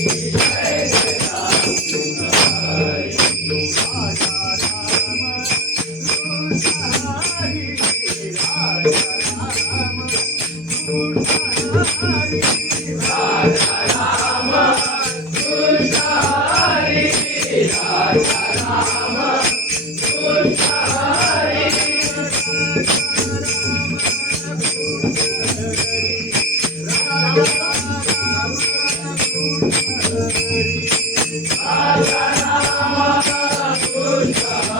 Hare Hare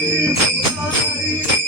你不在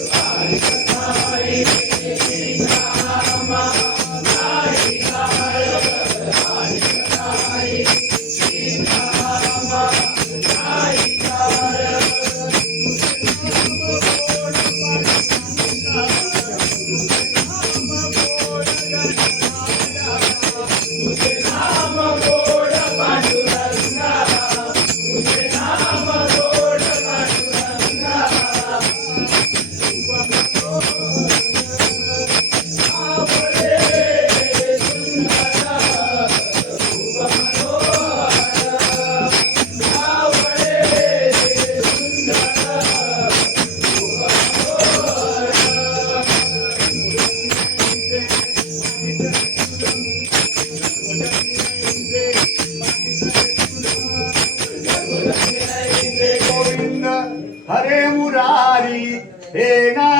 Venga.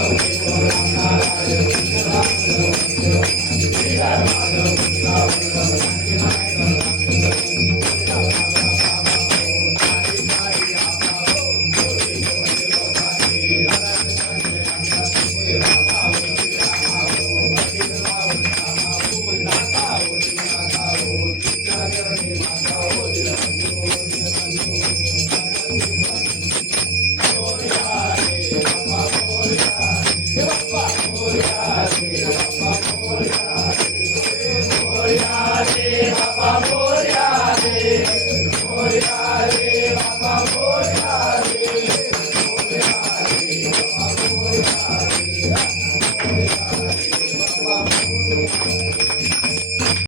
Thank you. Uh,